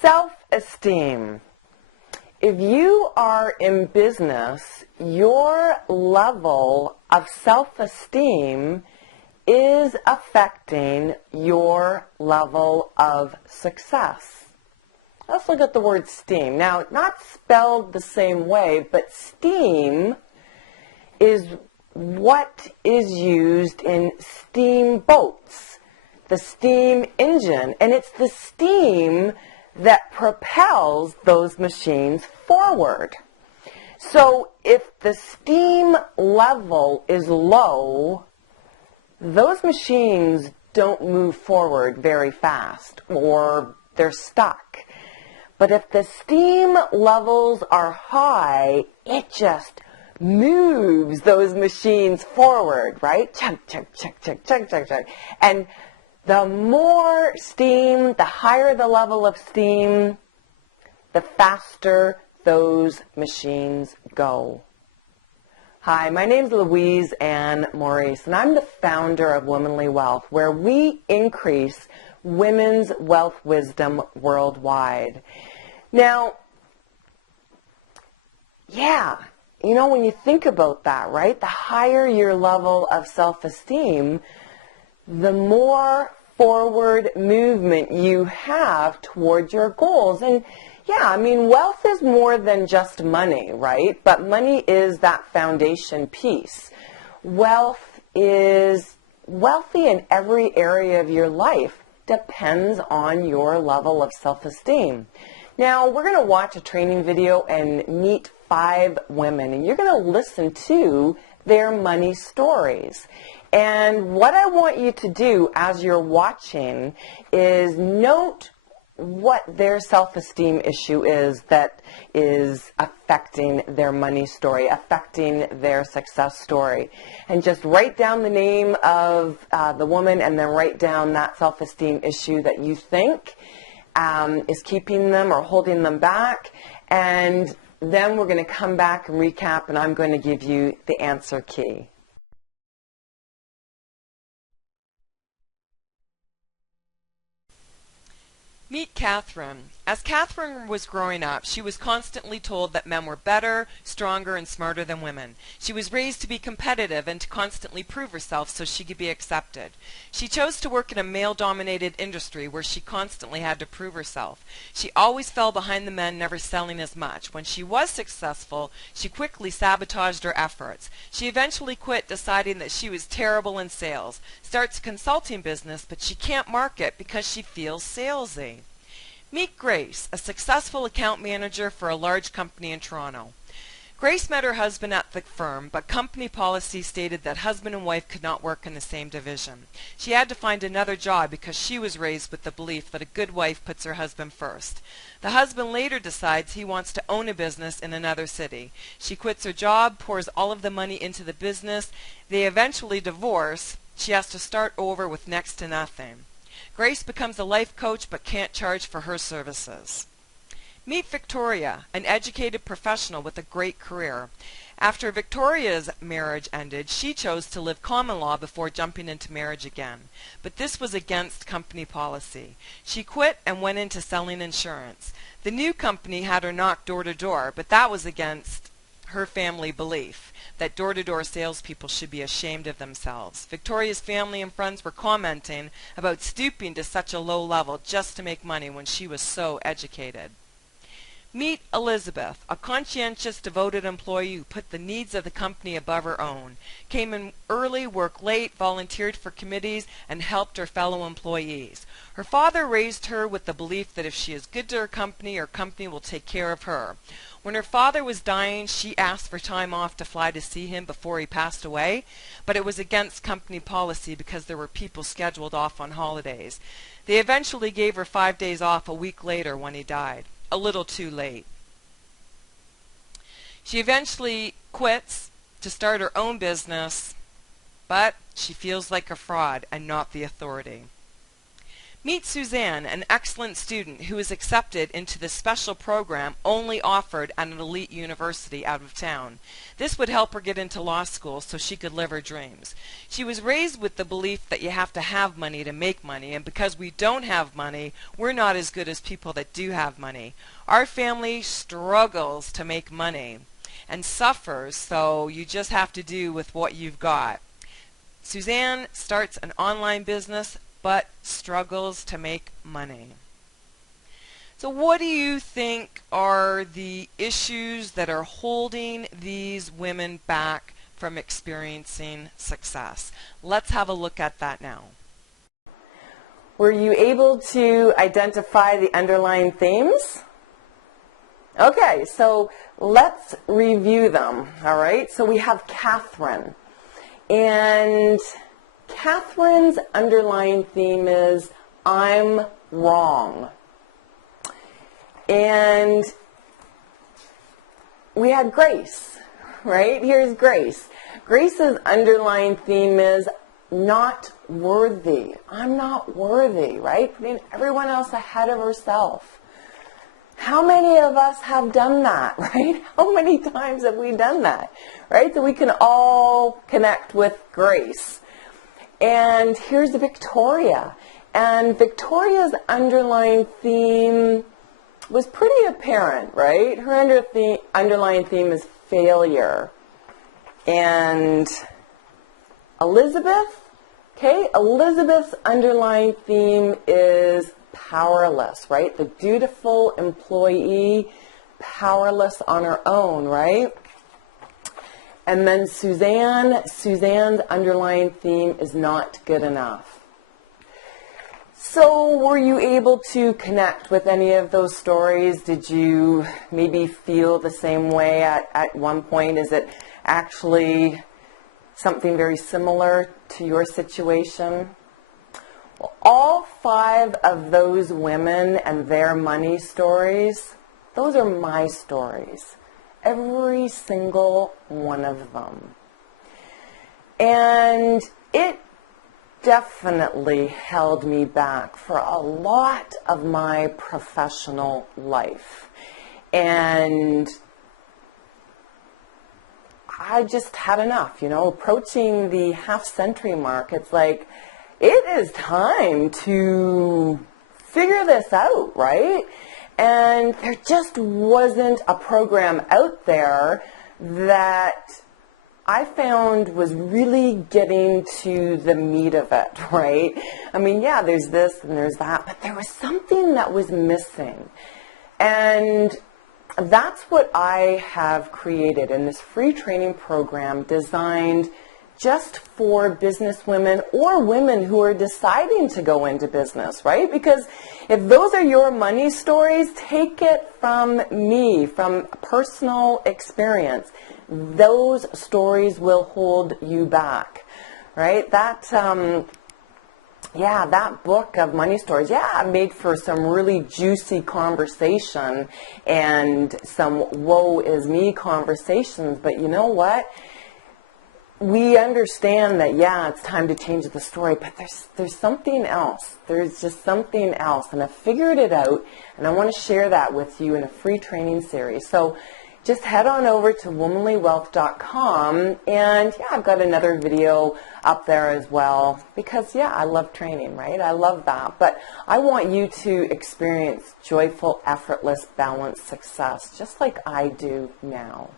Self-esteem. If you are in business, your level of self-esteem is affecting your level of success. Let's look at the word steam. Now, not spelled the same way, but steam is what is used in steamboats, the steam engine, and it's the steam that propels those machines forward. So if the steam level is low, those machines don't move forward very fast, or they're stuck. But if the steam levels are high, it just moves those machines forward, right? Chug, chug, chug, chug, chug, chug, chug. And the more steam, the higher the level of steam, the faster those machines go. Hi, my name's Louise Ann Maurice, and I'm the founder of Womanly Wealth, where we increase women's wealth wisdom worldwide. Now, when you think about that, right, the higher your level of self-esteem, the more forward movement you have toward your goals. And wealth is more than just money, right? But money is that foundation piece. Wealth is wealthy in every area of your life. Depends on your level of self-esteem. Now, we're going to watch a training video and meet 5 women, and you're going to listen to their money stories. And what I want you to do as you're watching is note what their self-esteem issue is that is affecting their money story, affecting their success story. And just write down the name of the woman and then write down that self-esteem issue that you think is keeping them or holding them back. And then we're going to come back and recap, and I'm going to give you the answer key. Meet Catherine. As Catherine was growing up, she was constantly told that men were better, stronger, and smarter than women. She was raised to be competitive and to constantly prove herself so she could be accepted. She chose to work in a male-dominated industry where she constantly had to prove herself. She always fell behind the men, never selling as much. When she was successful, she quickly sabotaged her efforts. She eventually quit, deciding that she was terrible in sales. Starts a consulting business, but she can't market because she feels salesy. Meet Grace, a successful account manager for a large company in Toronto. Grace met her husband at the firm, but company policy stated that husband and wife could not work in the same division. She had to find another job because she was raised with the belief that a good wife puts her husband first. The husband later decides he wants to own a business in another city. She quits her job, pours all of the money into the business. They eventually divorce. She has to start over with next to nothing. Grace becomes a life coach but can't charge for her services. Meet Victoria, an educated professional with a great career. After Victoria's marriage ended, she chose to live common law before jumping into marriage again. But this was against company policy. She quit and went into selling insurance. The new company had her knock door to door, but that was against her family belief that door-to-door salespeople should be ashamed of themselves. Victoria's family and friends were commenting about stooping to such a low level just to make money when she was so educated. Meet Elizabeth, a conscientious, devoted employee who put the needs of the company above her own, came in early, worked late, volunteered for committees, and helped her fellow employees. Her father raised her with the belief that if she is good to her company will take care of her. When her father was dying, she asked for time off to fly to see him before he passed away, but it was against company policy because there were people scheduled off on holidays. They eventually gave her 5 days off a week later when he died. A little too late. She eventually quits to start her own business, but she feels like a fraud and not the authority. Meet Suzanne, an excellent student who is accepted into the special program only offered at an elite university out of town. This would help her get into law school so she could live her dreams. She was raised with the belief that you have to have money to make money, and because we don't have money, we're not as good as people that do have money. Our family struggles to make money and suffers, so you just have to do with what you've got. Suzanne starts an online business but struggles to make money. So what do you think are the issues that are holding these women back from experiencing success? Let's have a look at that now. Were you able to identify the underlying themes? Okay, so let's review them, all right? So we have Catherine, and Catherine's underlying theme is, I'm wrong. And we had Grace, right? Here's Grace. Grace's underlying theme is, not worthy. I'm not worthy, right? Putting everyone else ahead of herself. How many of us have done that, right? How many times have we done that, right? So we can all connect with Grace. And here's Victoria. And Victoria's underlying theme was pretty apparent, right? Her underlying theme is failure. And Elizabeth, okay, Elizabeth's underlying theme is powerless, right? The dutiful employee, powerless on her own, right? And then Suzanne's underlying theme is not good enough. So were you able to connect with any of those stories? Did you maybe feel the same way at one point? Is it actually something very similar to your situation? Well, all 5 of those women and their money stories, those are my stories. Every single one of them. And it definitely held me back for a lot of my professional life. And I just had enough, approaching the half-century mark. It's like, it is time to figure this out, right? And there just wasn't a program out there that I found was really getting to the meat of it, right? I mean, yeah, there's this and there's that, but there was something that was missing. And that's what I have created in this free training program designed just for business women or women who are deciding to go into business, right? Because if those are your money stories, take it from me, from personal experience. Those stories will hold you back, right? That book of money stories, made for some really juicy conversation and some woe is me conversations. But you know what? We understand that, it's time to change the story, but there's something else. There's just something else, and I figured it out, and I want to share that with you in a free training series. So just head on over to womanlywealth.com, and I've got another video up there as well, because I love training, right? I love that, but I want you to experience joyful, effortless, balanced success, just like I do now.